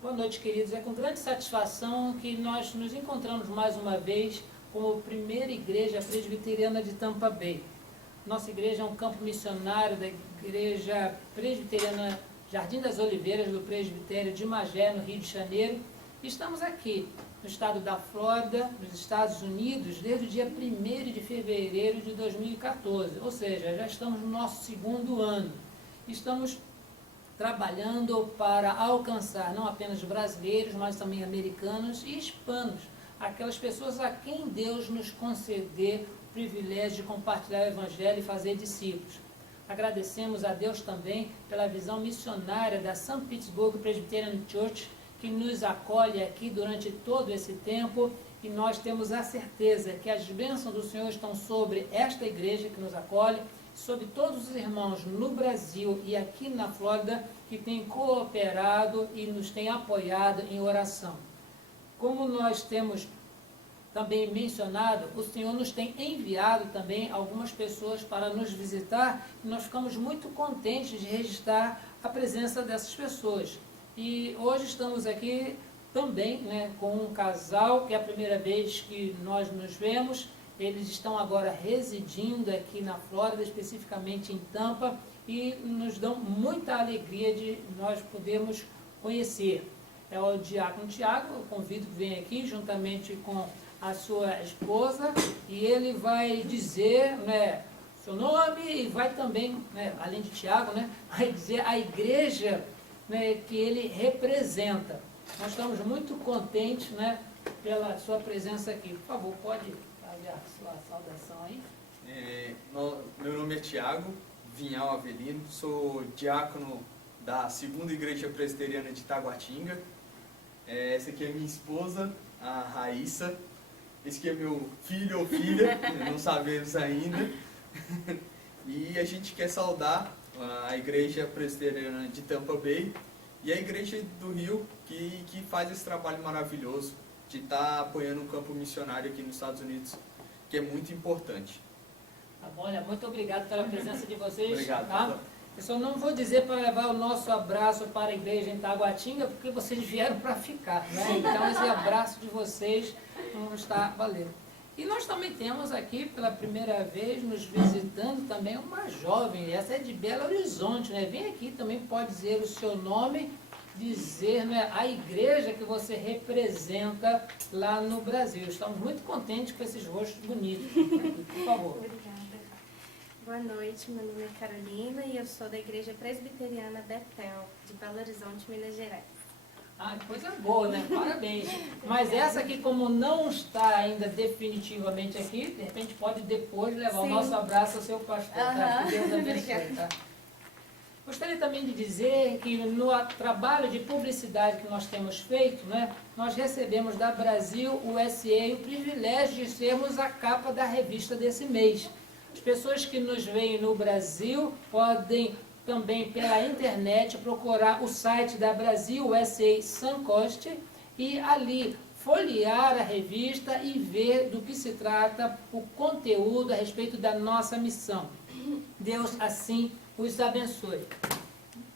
Boa noite, queridos. É com grande satisfação que nós nos encontramos mais uma vez como primeira igreja presbiteriana de Tampa Bay. Nossa igreja é um campo missionário da igreja presbiteriana Jardim das Oliveiras, do presbitério de Magé, no Rio de Janeiro. Estamos aqui no estado da Flórida, nos Estados Unidos, desde o dia 1º de fevereiro de 2014, ou seja, já estamos no nosso segundo ano. Estamos trabalhando para alcançar não apenas brasileiros, mas também americanos e hispanos, aquelas pessoas a quem Deus nos conceder o privilégio de compartilhar o Evangelho e fazer discípulos. Agradecemos a Deus também pela visão missionária da St. Petersburg Presbyterian Church, que nos acolhe aqui durante todo esse tempo, e nós temos a certeza que as bênçãos do Senhor estão sobre esta igreja que nos acolhe, sobre todos os irmãos no Brasil e aqui na Flórida que têm cooperado e nos têm apoiado em oração. Como nós temos também mencionado, o Senhor nos tem enviado também algumas pessoas para nos visitar e nós ficamos muito contentes de registrar a presença dessas pessoas. E hoje estamos aqui também, com um casal, que é a primeira vez que nós nos vemos. Eles estão agora residindo aqui na Flórida, especificamente em Tampa, e nos dão muita alegria de nós podermos conhecer. É o diácono Tiago, eu convido que venha aqui juntamente com a sua esposa, e ele vai dizer seu nome e vai também, além de Tiago, vai dizer a igreja que ele representa. Nós estamos muito contentes pela sua presença aqui. Por favor, pode fazer a sua saudação aí. Meu nome é Tiago Vinhal Avelino, sou diácono da 2ª Igreja Presbiteriana de Taguatinga. Essa aqui é minha esposa, a Raíssa. Esse aqui é meu filho ou filha, não sabemos ainda. E a gente quer saudar a Igreja Presbiteriana de Tampa Bay e a Igreja do Rio, que faz esse trabalho maravilhoso de estar apoiando um campo missionário aqui nos Estados Unidos, que é muito importante. Tá bom, olha, muito obrigado pela presença de vocês. Obrigado. Tá? Eu só não vou dizer para levar o nosso abraço para a igreja em Taguatinga, porque vocês vieram para ficar, Então esse abraço de vocês não está valendo. E nós também temos aqui, pela primeira vez, nos visitando também uma jovem, essa é de Belo Horizonte, Vem aqui também, pode dizer o seu nome, dizer a igreja que você representa lá no Brasil. Estamos muito contentes com esses rostos bonitos. Por favor. Obrigada. Boa noite, meu nome é Carolina e eu sou da Igreja Presbiteriana Betel, de Belo Horizonte, Minas Gerais. Coisa boa, Parabéns. Mas essa aqui, como não está ainda definitivamente aqui, de repente pode depois levar o nosso abraço ao seu pastor, tá? Que Deus abençoe, tá? Gostaria também de dizer que no trabalho de publicidade que nós temos feito, nós recebemos da Brasil USA o privilégio de sermos a capa da revista desse mês. As pessoas que nos veem no Brasil podem também pela internet procurar o site da Brasil USA Suncoast e ali folhear a revista e ver do que se trata o conteúdo a respeito da nossa missão. Deus assim os abençoe.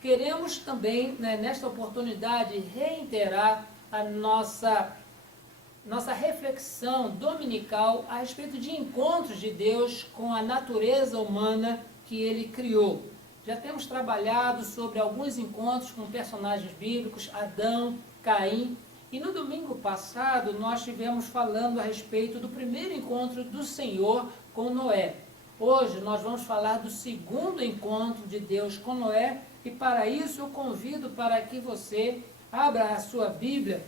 Queremos também, nesta oportunidade, reiterar a nossa reflexão dominical a respeito de encontros de Deus com a natureza humana que Ele criou. Já temos trabalhado sobre alguns encontros com personagens bíblicos, Adão, Caim, e no domingo passado nós estivemos falando a respeito do primeiro encontro do Senhor com Noé. Hoje nós vamos falar do segundo encontro de Deus com Noé, e para isso eu convido para que você abra a sua Bíblia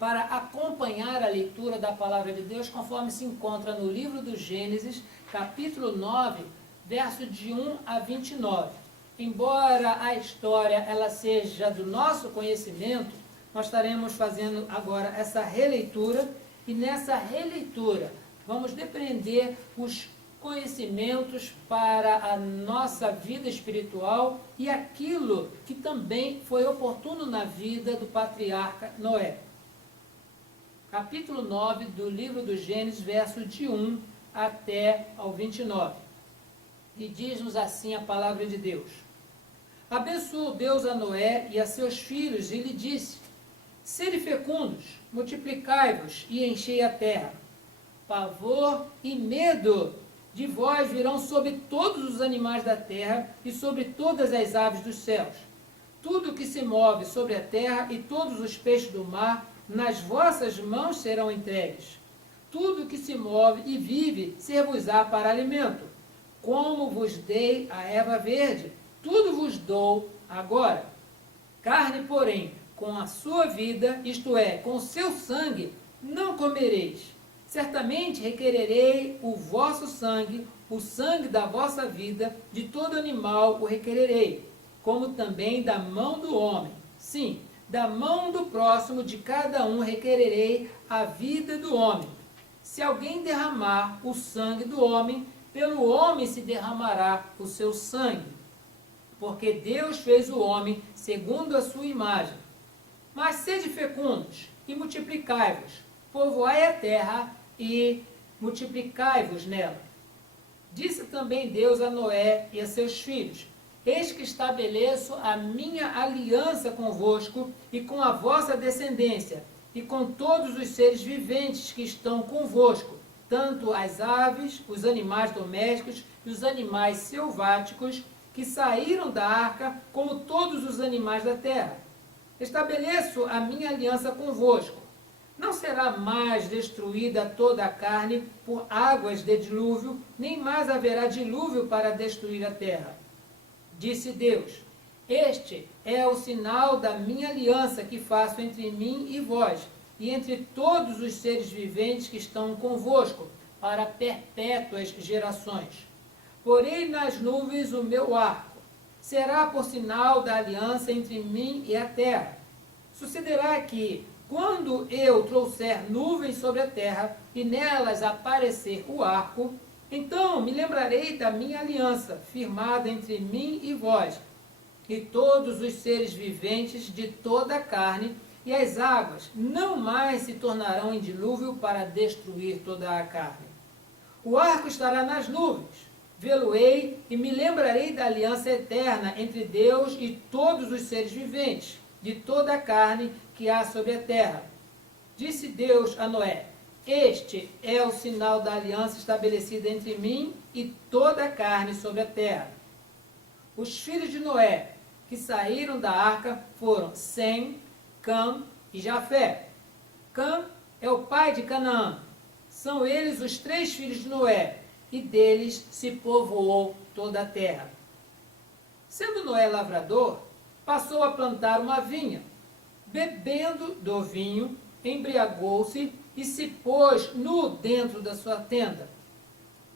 para acompanhar a leitura da Palavra de Deus, conforme se encontra no livro do Gênesis, capítulo 9, verso de 1 a 29. Embora a história ela seja do nosso conhecimento, nós estaremos fazendo agora essa releitura, e nessa releitura vamos depreender os conhecimentos para a nossa vida espiritual e aquilo que também foi oportuno na vida do patriarca Noé. Capítulo 9 do livro do Gênesis, verso de 1 até ao 29. E diz-nos assim a palavra de Deus. Abençoou Deus a Noé e a seus filhos e lhe disse: Sede fecundos, multiplicai-vos e enchei a terra. Pavor e medo de vós virão sobre todos os animais da terra e sobre todas as aves dos céus. Tudo que se move sobre a terra e todos os peixes do mar, nas vossas mãos serão entregues. Tudo que se move e vive, ser-vos-á para alimento. Como vos dei a erva verde, tudo vos dou agora. Carne, porém, com a sua vida, isto é, com o seu sangue, não comereis. Certamente requererei o vosso sangue, o sangue da vossa vida, de todo animal o requererei, como também da mão do homem. Sim, da mão do próximo de cada um requererei a vida do homem. Se alguém derramar o sangue do homem, pelo homem se derramará o seu sangue. Porque Deus fez o homem segundo a sua imagem. Mas sede fecundos e multiplicai-vos, povoai a terra e multiplicai-vos nela. Disse também Deus a Noé e a seus filhos: Eis que estabeleço a minha aliança convosco e com a vossa descendência, e com todos os seres viventes que estão convosco, tanto as aves, os animais domésticos e os animais selváticos que saíram da arca, como todos os animais da terra. Estabeleço a minha aliança convosco. Não será mais destruída toda a carne por águas de dilúvio, nem mais haverá dilúvio para destruir a terra. Disse Deus: Este é o sinal da minha aliança que faço entre mim e vós, e entre todos os seres viventes que estão convosco, para perpétuas gerações. Porei nas nuvens o meu arco. Será por sinal da aliança entre mim e a terra. Sucederá que, quando eu trouxer nuvens sobre a terra, e nelas aparecer o arco, então me lembrarei da minha aliança, firmada entre mim e vós, e todos os seres viventes de toda a carne, e as águas não mais se tornarão em dilúvio para destruir toda a carne. O arco estará nas nuvens. Vê-lo-ei e me lembrarei da aliança eterna entre Deus e todos os seres viventes, de toda a carne que há sobre a terra. Disse Deus a Noé: Este é o sinal da aliança estabelecida entre mim e toda a carne sobre a terra. Os filhos de Noé que saíram da arca foram Sem, Cã e Jafé. Cã é o pai de Canaã. São eles os 3 filhos de Noé, e deles se povoou toda a terra. Sendo Noé lavrador, passou a plantar uma vinha. Bebendo do vinho, embriagou-se e se pôs nu dentro da sua tenda.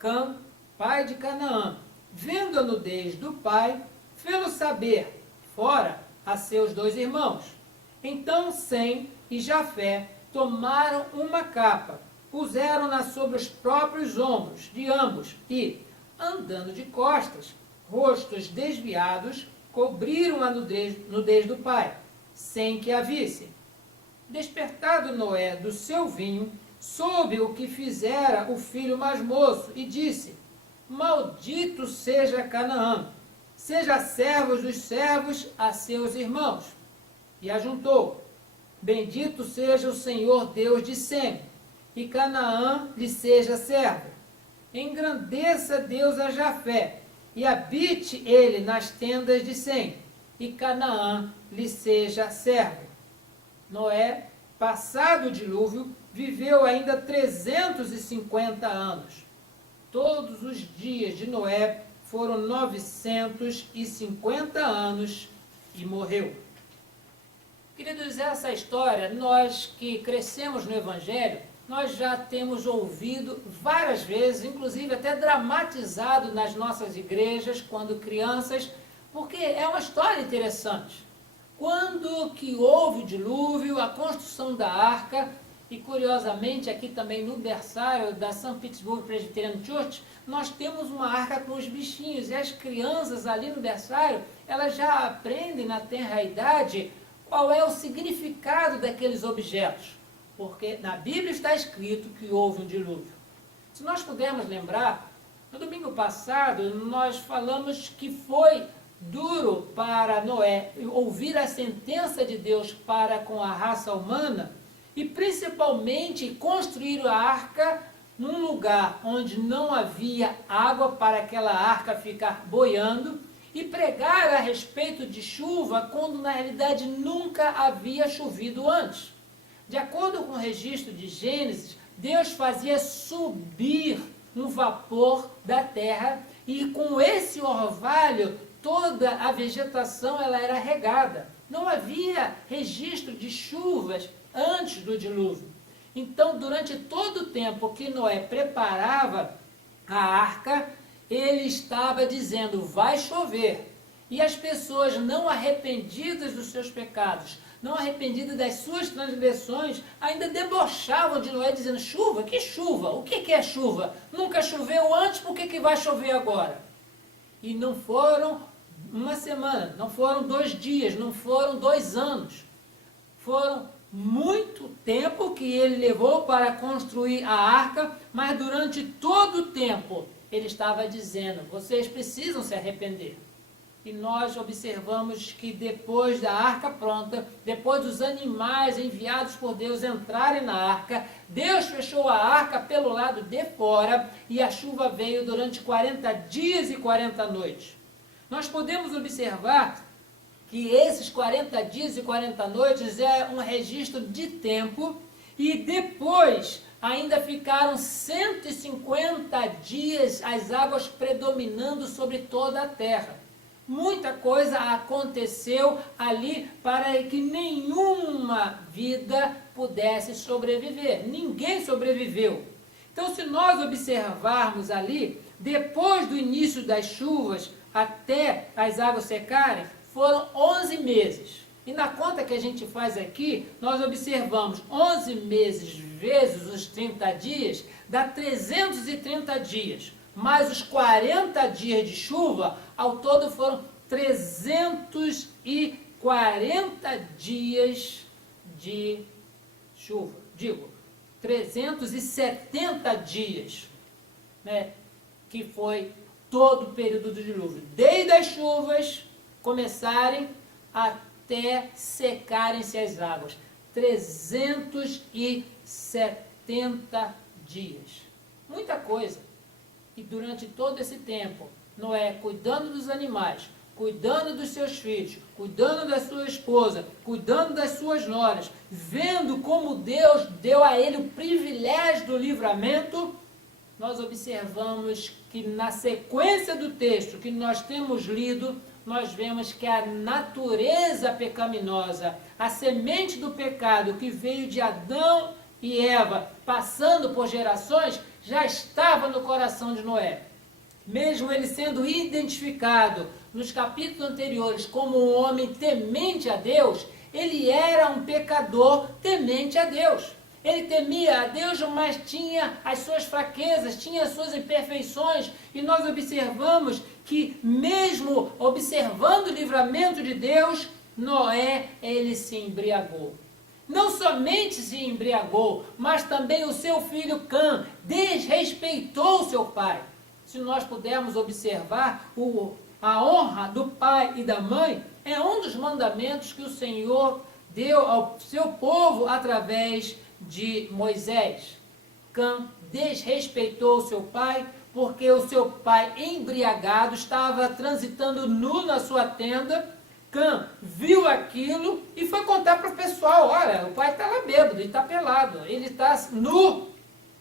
Cã, pai de Canaã, vendo a nudez do pai, fê-lo saber, fora, a seus 2 irmãos. Então Sem e Jafé tomaram uma capa, puseram-na sobre os próprios ombros de ambos e, andando de costas, rostos desviados, cobriram a nudez do pai, sem que a visse. Despertado Noé do seu vinho, soube o que fizera o filho mais moço e disse: Maldito seja Canaã, seja servos dos servos a seus irmãos. E ajuntou: Bendito seja o Senhor Deus de Sem, e Canaã lhe seja servo. Engrandeça Deus a Jafé, e habite ele nas tendas de Sem, e Canaã lhe seja servo. Noé, passado o dilúvio, viveu ainda 350 anos. Todos os dias de Noé foram 950 anos e morreu. Queridos, essa história, nós que crescemos no Evangelho, nós já temos ouvido várias vezes, inclusive até dramatizado nas nossas igrejas, quando crianças, porque é uma história interessante. Quando que houve o dilúvio, a construção da arca, e curiosamente aqui também no berçário da St. Petersburg Presbyterian Church, nós temos uma arca com os bichinhos, e as crianças ali no berçário, elas já aprendem na tenra idade qual é o significado daqueles objetos. Porque na Bíblia está escrito que houve um dilúvio. Se nós pudermos lembrar, no domingo passado nós falamos que foi duro para Noé ouvir a sentença de Deus para com a raça humana e principalmente construir a arca num lugar onde não havia água para aquela arca ficar boiando e pregar a respeito de chuva quando na realidade nunca havia chovido antes. De acordo com o registro de Gênesis, Deus fazia subir um vapor da terra e com esse orvalho toda a vegetação ela era regada. Não havia registro de chuvas antes do dilúvio. Então, durante todo o tempo que Noé preparava a arca, ele estava dizendo, vai chover. E as pessoas não arrependidas dos seus pecados, não arrependidas das suas transgressões, ainda debochavam de Noé, dizendo, chuva? Que chuva? O que é chuva? Nunca choveu antes, por que vai chover agora? E não foram uma semana, não foram 2 dias, não foram 2 anos. Foram muito tempo que ele levou para construir a arca, mas durante todo o tempo ele estava dizendo, vocês precisam se arrepender. E nós observamos que depois da arca pronta, depois dos animais enviados por Deus entrarem na arca, Deus fechou a arca pelo lado de fora e a chuva veio durante 40 dias e 40 noites. Nós podemos observar que esses 40 dias e 40 noites é um registro de tempo e depois ainda ficaram 150 dias as águas predominando sobre toda a terra. Muita coisa aconteceu ali para que nenhuma vida pudesse sobreviver. Ninguém sobreviveu. Então, se nós observarmos ali, depois do início das chuvas até as águas secarem, foram 11 meses. E na conta que a gente faz aqui, nós observamos 11 meses vezes os 30 dias, dá 330 dias. Mais os 40 dias de chuva, ao todo foram 340 dias de chuva. 370 dias, né, que foi todo o período do dilúvio. Desde as chuvas começarem até secarem-se as águas. 370 dias. Muita coisa. E durante todo esse tempo, Noé cuidando dos animais, cuidando dos seus filhos, cuidando da sua esposa, cuidando das suas noras, vendo como Deus deu a ele o privilégio do livramento, nós observamos que na sequência do texto que nós temos lido, nós vemos que a natureza pecaminosa, a semente do pecado que veio de Adão e Eva, passando por gerações, já estava no coração de Noé. Mesmo ele sendo identificado nos capítulos anteriores como um homem temente a Deus, ele era um pecador temente a Deus. Ele temia a Deus, mas tinha as suas fraquezas, tinha as suas imperfeições, e nós observamos que mesmo observando o livramento de Deus, Noé, ele se embriagou. Não somente se embriagou, mas também o seu filho Cã desrespeitou seu pai. Se nós pudermos observar, a honra do pai e da mãe é um dos mandamentos que o Senhor deu ao seu povo através de Moisés. Cã desrespeitou seu pai, porque o seu pai embriagado estava transitando nu na sua tenda. Cã viu aquilo e foi contar para o pessoal, olha, o pai está lá bêbado, ele está pelado, ele está nu.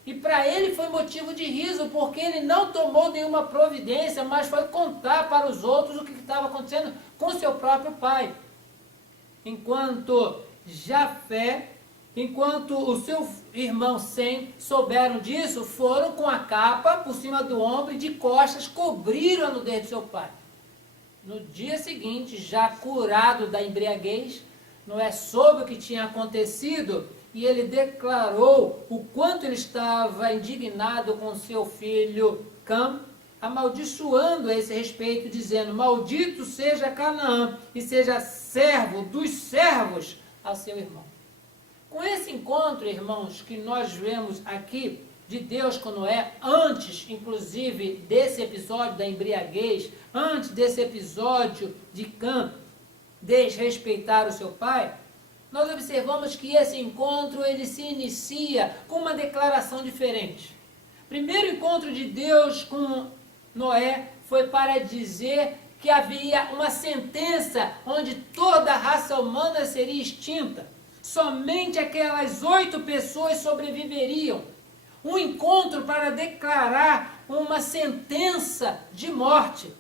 E para ele foi motivo de riso, porque ele não tomou nenhuma providência, mas foi contar para os outros o que estava acontecendo com seu próprio pai. Enquanto Jafé, enquanto o seu irmão Sem souberam disso, foram com a capa por cima do ombro e de costas cobriram a nudez de seu pai. No dia seguinte, já curado da embriaguez, Noé soube o que tinha acontecido e ele declarou o quanto ele estava indignado com seu filho Cã, amaldiçoando a esse respeito, dizendo, maldito seja Canaã e seja servo dos servos a seu irmão. Com esse encontro, irmãos, que nós vemos aqui, de Deus com Noé, antes, inclusive, desse episódio da embriaguez, antes desse episódio de Cã desrespeitar o seu pai, nós observamos que esse encontro ele se inicia com uma declaração diferente. O primeiro encontro de Deus com Noé foi para dizer que havia uma sentença onde toda a raça humana seria extinta. Somente aquelas 8 pessoas sobreviveriam. Um encontro para declarar uma sentença de morte.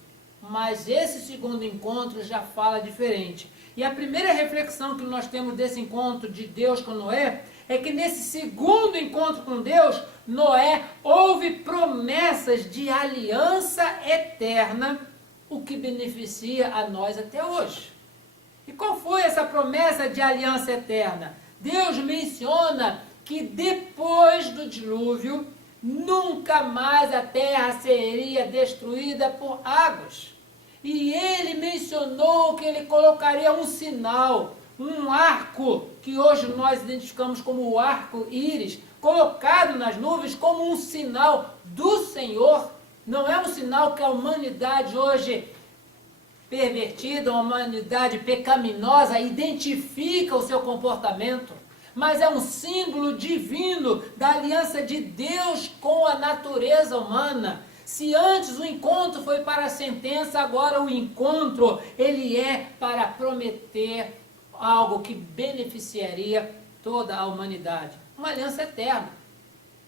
Mas esse segundo encontro já fala diferente. E a primeira reflexão que nós temos desse encontro de Deus com Noé é que nesse segundo encontro com Deus, Noé houve promessas de aliança eterna, o que beneficia a nós até hoje. E qual foi essa promessa de aliança eterna? Deus menciona que depois do dilúvio, nunca mais a terra seria destruída por águas. E ele mencionou que ele colocaria um sinal, um arco, que hoje nós identificamos como o arco-íris, colocado nas nuvens como um sinal do Senhor. Não é um sinal que a humanidade hoje pervertida, a humanidade pecaminosa, identifica o seu comportamento, mas é um símbolo divino da aliança de Deus com a natureza humana. Se antes o encontro foi para a sentença, agora o encontro ele é para prometer algo que beneficiaria toda a humanidade. Uma aliança eterna.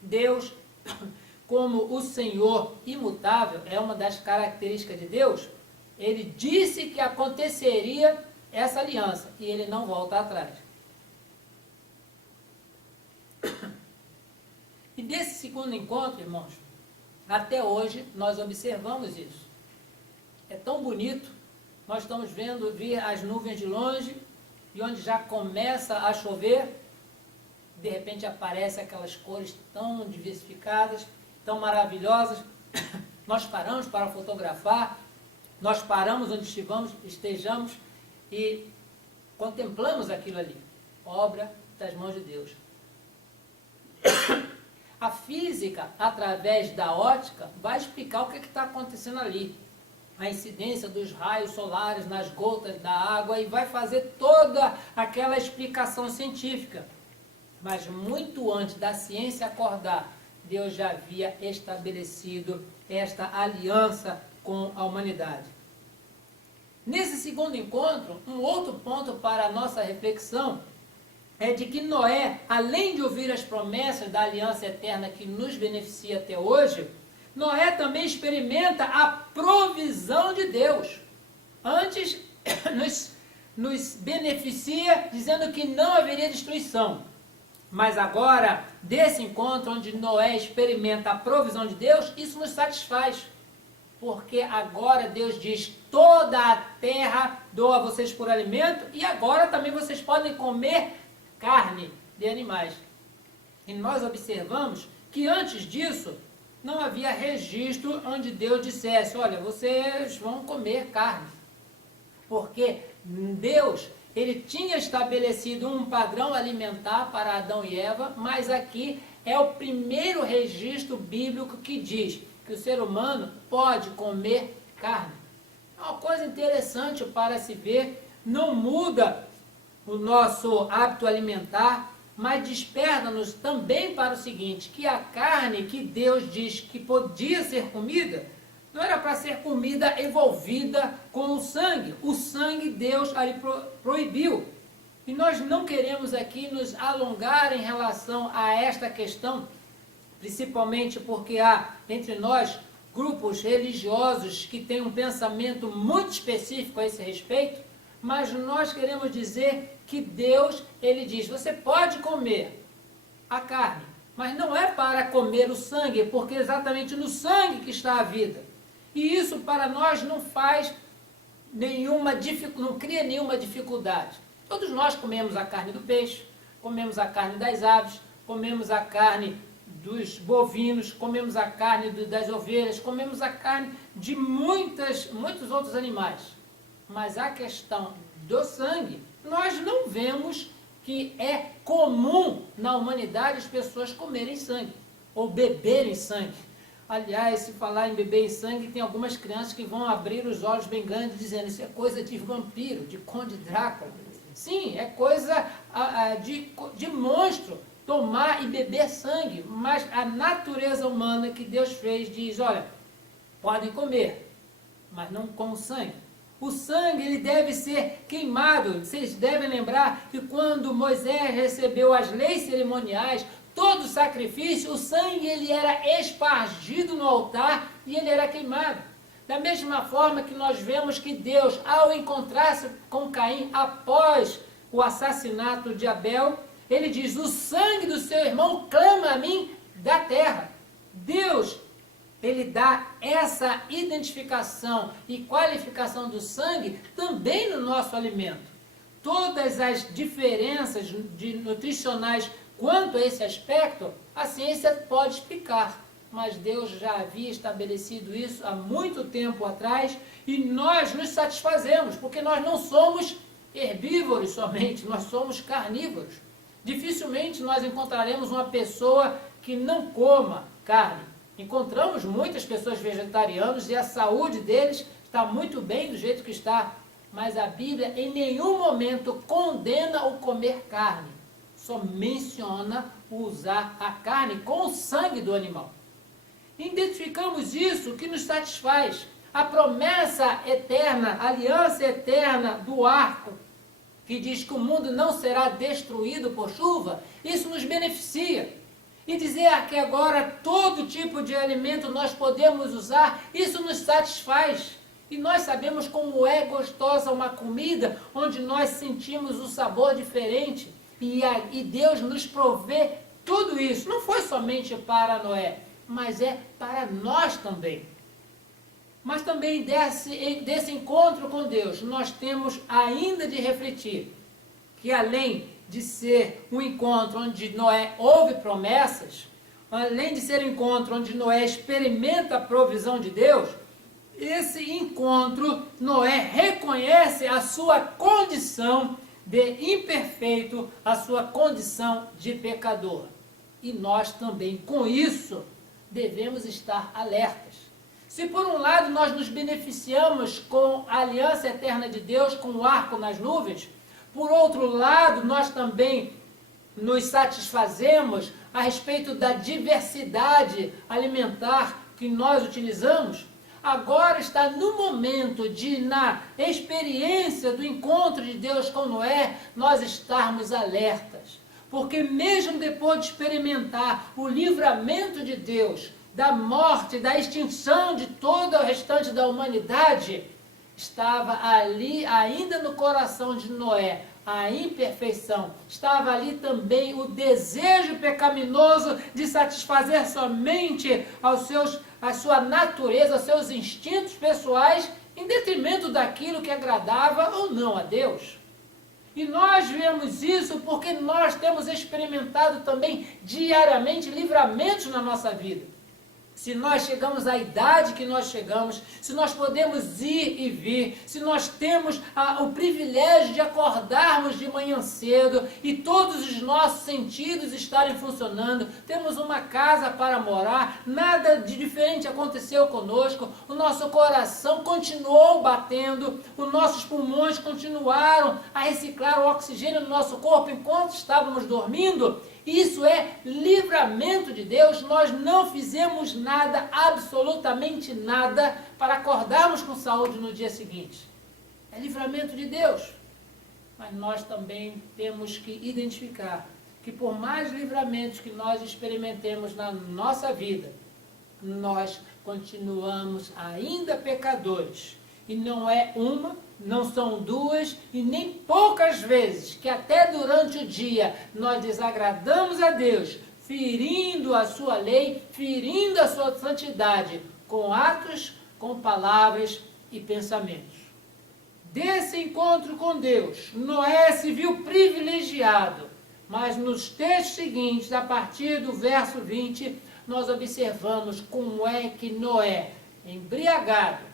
Deus, como o Senhor imutável, é uma das características de Deus. Ele disse que aconteceria essa aliança e ele não volta atrás. E desse segundo encontro, irmãos, até hoje nós observamos isso. É tão bonito, nós estamos vendo vir as nuvens de longe e onde já começa a chover, de repente aparecem aquelas cores tão diversificadas, tão maravilhosas. Nós paramos para fotografar, nós paramos onde estejamos e contemplamos aquilo ali, obra das mãos de Deus. A física, através da ótica, vai explicar o que está acontecendo ali. A incidência dos raios solares nas gotas da água e vai fazer toda aquela explicação científica. Mas muito antes da ciência acordar, Deus já havia estabelecido esta aliança com a humanidade. Nesse segundo encontro, um outro ponto para a nossa reflexão é de que Noé, além de ouvir as promessas da aliança eterna que nos beneficia até hoje, Noé também experimenta a provisão de Deus. Antes, nos beneficia dizendo que não haveria destruição. Mas agora, desse encontro onde Noé experimenta a provisão de Deus, isso nos satisfaz. Porque agora Deus diz, toda a terra dou a vocês por alimento e agora também vocês podem comer carne de animais. E nós observamos que antes disso não havia registro onde Deus dissesse, olha, vocês vão comer carne. Porque Deus, ele tinha estabelecido um padrão alimentar para Adão e Eva, mas aqui é o primeiro registro bíblico que diz que o ser humano pode comer carne. É uma coisa interessante para se ver, não muda o nosso hábito alimentar, mas desperta-nos também para o seguinte, que a carne que Deus diz que podia ser comida, não era para ser comida envolvida com o sangue Deus aí proibiu. E nós não queremos aqui nos alongar em relação a esta questão, principalmente porque há entre nós grupos religiosos que têm um pensamento muito específico a esse respeito, mas nós queremos dizer que Deus, ele diz, você pode comer a carne, mas não é para comer o sangue, porque é exatamente no sangue que está a vida. E isso para nós não faz não cria nenhuma dificuldade. Todos nós comemos a carne do peixe, comemos a carne das aves, comemos a carne dos bovinos, comemos a carne das ovelhas, comemos a carne de muitos outros animais. Mas a questão do sangue, nós não vemos que é comum na humanidade as pessoas comerem sangue. ou beber em sangue. Aliás, se falar em beber em sangue, tem algumas crianças que vão abrir os olhos bem grandes dizendo isso é coisa de vampiro, de Conde Drácula. Sim, é coisa de monstro tomar e beber sangue, mas a natureza humana que Deus fez diz, olha, podem comer, mas não com sangue. O sangue ele deve ser queimado. Vocês devem lembrar que quando Moisés recebeu as leis cerimoniais, todo sacrifício, o sangue ele era espargido no altar e ele era queimado. Da mesma forma que nós vemos que Deus, ao encontrar-se com Caim após o assassinato de Abel, ele diz, o sangue do seu irmão clama a mim da terra. Deus, ele dá essa identificação e qualificação do sangue também no nosso alimento. Todas as diferenças nutricionais quanto a esse aspecto, a ciência pode explicar, mas Deus já havia estabelecido isso há muito tempo atrás e nós nos satisfazemos, porque nós não somos herbívoros somente, nós somos carnívoros. Dificilmente nós encontraremos uma pessoa que não coma carne. Encontramos muitas pessoas vegetarianas e a saúde deles está muito bem do jeito que está, mas a Bíblia em nenhum momento condena o comer carne. Só menciona usar a carne com o sangue do animal. Identificamos isso que nos satisfaz. A promessa eterna, a aliança eterna do arco, que diz que o mundo não será destruído por chuva, isso nos beneficia. E dizer que agora todo tipo de alimento nós podemos usar, isso nos satisfaz. E nós sabemos como é gostosa uma comida onde nós sentimos o sabor diferente. E Deus nos provê tudo isso. Não foi somente para Noé, mas é para nós também. Mas também desse encontro com Deus, nós temos ainda de refletir que além de ser um encontro onde Noé ouve promessas, além de ser um encontro onde Noé experimenta a provisão de Deus, esse encontro Noé reconhece a sua condição de imperfeito, a sua condição de pecador. E nós também, com isso, devemos estar alertas. Se por um lado nós nos beneficiamos com a aliança eterna de Deus, com o arco nas nuvens, por outro lado nós também nos satisfazemos a respeito da diversidade alimentar que nós utilizamos, agora está no momento de, na experiência do encontro de Deus com Noé, nós estarmos alertas. Porque mesmo depois de experimentar o livramento de Deus, da morte, da extinção de todo o restante da humanidade, estava ali, ainda no coração de Noé, a imperfeição. Estava ali também o desejo pecaminoso de satisfazer somente a sua natureza, aos seus instintos pessoais, em detrimento daquilo que agradava ou não a Deus. E nós vemos isso porque nós temos experimentado também diariamente livramentos na nossa vida. Se nós chegamos à idade que nós chegamos, se nós podemos ir e vir, se nós temos o privilégio de acordarmos de manhã cedo e todos os nossos sentidos estarem funcionando, temos uma casa para morar, nada de diferente aconteceu conosco, o nosso coração continuou batendo, os nossos pulmões continuaram a reciclar o oxigênio no nosso corpo enquanto estávamos dormindo. Isso é livramento de Deus. Nós não fizemos nada, absolutamente nada, para acordarmos com saúde no dia seguinte. É livramento de Deus. Mas nós também temos que identificar que por mais livramentos que nós experimentemos na nossa vida, nós continuamos ainda pecadores. E não é uma, não são duas e nem poucas vezes que até durante o dia nós desagradamos a Deus, ferindo a sua lei, ferindo a sua santidade, com atos, com palavras e pensamentos. Desse encontro com Deus, Noé se viu privilegiado, mas nos textos seguintes, a partir do verso 20, nós observamos como é que Noé, embriagado,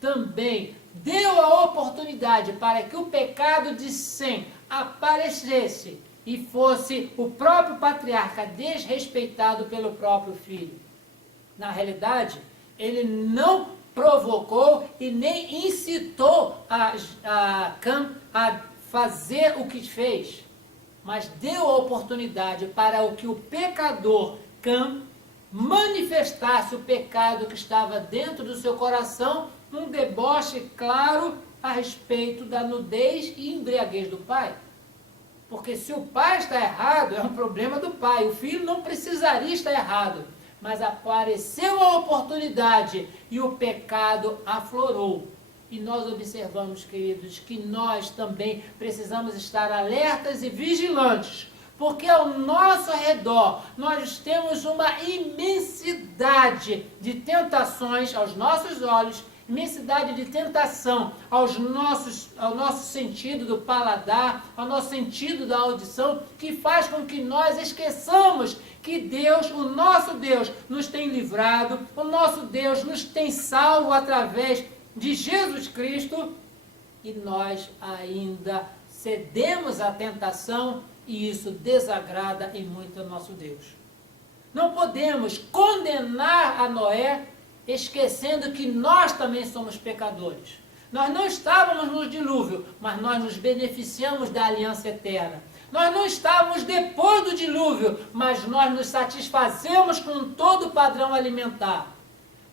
também deu a oportunidade para que o pecado de Sem aparecesse e fosse o próprio patriarca desrespeitado pelo próprio filho. Na realidade, ele não provocou e nem incitou a Cam a fazer o que fez, mas deu a oportunidade para que o pecador Cam manifestasse o pecado que estava dentro do seu coração, num deboche claro a respeito da nudez e embriaguez do pai. Porque se o pai está errado, é um problema do pai. O filho não precisaria estar errado. Mas apareceu a oportunidade e o pecado aflorou. E nós observamos, queridos, que nós também precisamos estar alertas e vigilantes. Porque ao nosso redor nós temos uma imensidade de tentações aos nossos olhos, imensidade de tentação ao nosso sentido do paladar, ao nosso sentido da audição, que faz com que nós esqueçamos que Deus, o nosso Deus, nos tem livrado, o nosso Deus nos tem salvo através de Jesus Cristo, e nós ainda cedemos à tentação, e isso desagrada em muito ao nosso Deus. Não podemos condenar a Noé esquecendo que nós também somos pecadores. Nós não estávamos no dilúvio, mas nós nos beneficiamos da aliança eterna. Nós não estávamos depois do dilúvio, mas nós nos satisfazemos com todo o padrão alimentar.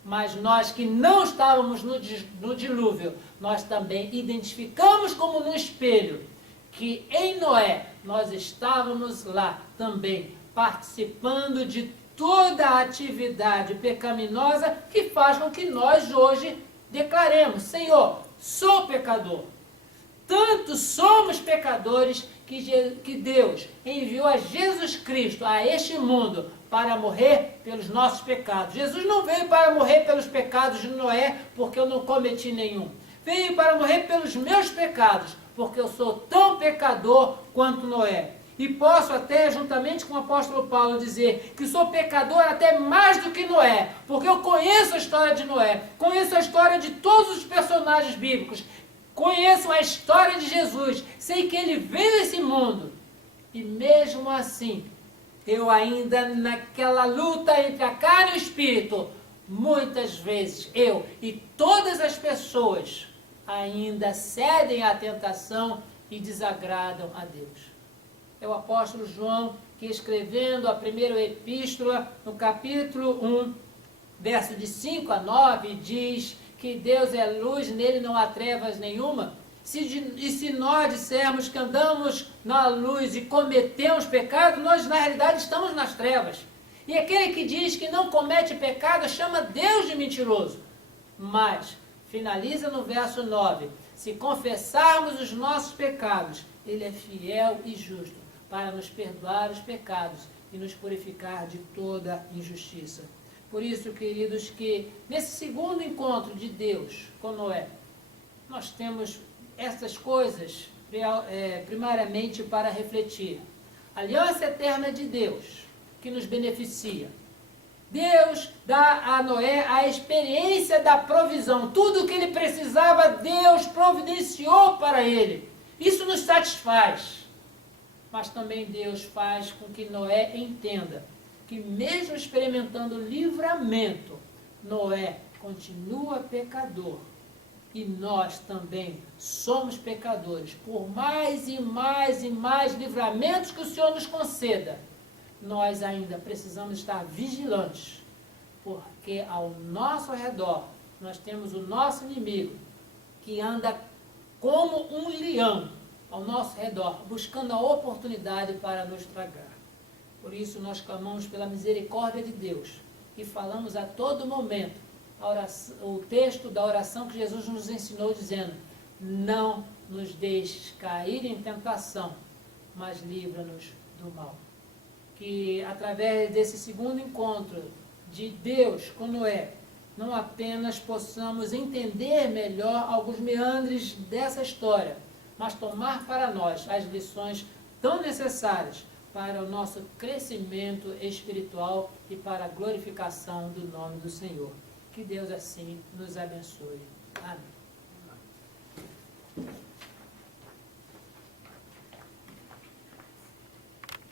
Mas nós que não estávamos no dilúvio, nós também identificamos como no espelho que em Noé nós estávamos lá também, participando de toda a atividade pecaminosa que faz com que nós hoje declaremos: Senhor, sou pecador. Tanto somos pecadores que Deus enviou a Jesus Cristo a este mundo para morrer pelos nossos pecados. Jesus não veio para morrer pelos pecados de Noé, porque eu não cometi nenhum. Veio para morrer pelos meus pecados, porque eu sou tão pecador quanto Noé. E posso até, juntamente com o apóstolo Paulo, dizer que sou pecador até mais do que Noé, porque eu conheço a história de Noé, conheço a história de todos os personagens bíblicos, conheço a história de Jesus, sei que ele veio a esse mundo. E mesmo assim, eu ainda naquela luta entre a carne e o espírito, muitas vezes eu e todas as pessoas ainda cedem à tentação e desagradam a Deus. É o apóstolo João que, escrevendo a primeira epístola, no capítulo 1, verso de 5 a 9, diz que Deus é luz, nele não há trevas nenhuma. E se nós dissermos que andamos na luz e cometemos pecado, nós na realidade estamos nas trevas. E aquele que diz que não comete pecado chama Deus de mentiroso. Mas finaliza no verso 9: se confessarmos os nossos pecados, ele é fiel e justo para nos perdoar os pecados e nos purificar de toda injustiça. Por isso, queridos, que nesse segundo encontro de Deus com Noé, nós temos essas coisas primariamente para refletir. A aliança eterna de Deus, que nos beneficia. Deus dá a Noé a experiência da provisão. Tudo o que ele precisava, Deus providenciou para ele. Isso nos satisfaz. Mas também Deus faz com que Noé entenda que mesmo experimentando livramento, Noé continua pecador. E nós também somos pecadores. Por mais e mais e mais livramentos que o Senhor nos conceda, nós ainda precisamos estar vigilantes, porque ao nosso redor nós temos o nosso inimigo, que anda como um leão ao nosso redor, buscando a oportunidade para nos tragar. Por isso nós clamamos pela misericórdia de Deus e falamos a todo momento o texto da oração que Jesus nos ensinou, dizendo: não nos deixes cair em tentação, mas livra-nos do mal. Que através desse segundo encontro de Deus com Noé, não apenas possamos entender melhor alguns meandres dessa história, mas tomar para nós as lições tão necessárias para o nosso crescimento espiritual e para a glorificação do nome do Senhor. Que Deus assim nos abençoe. Amém.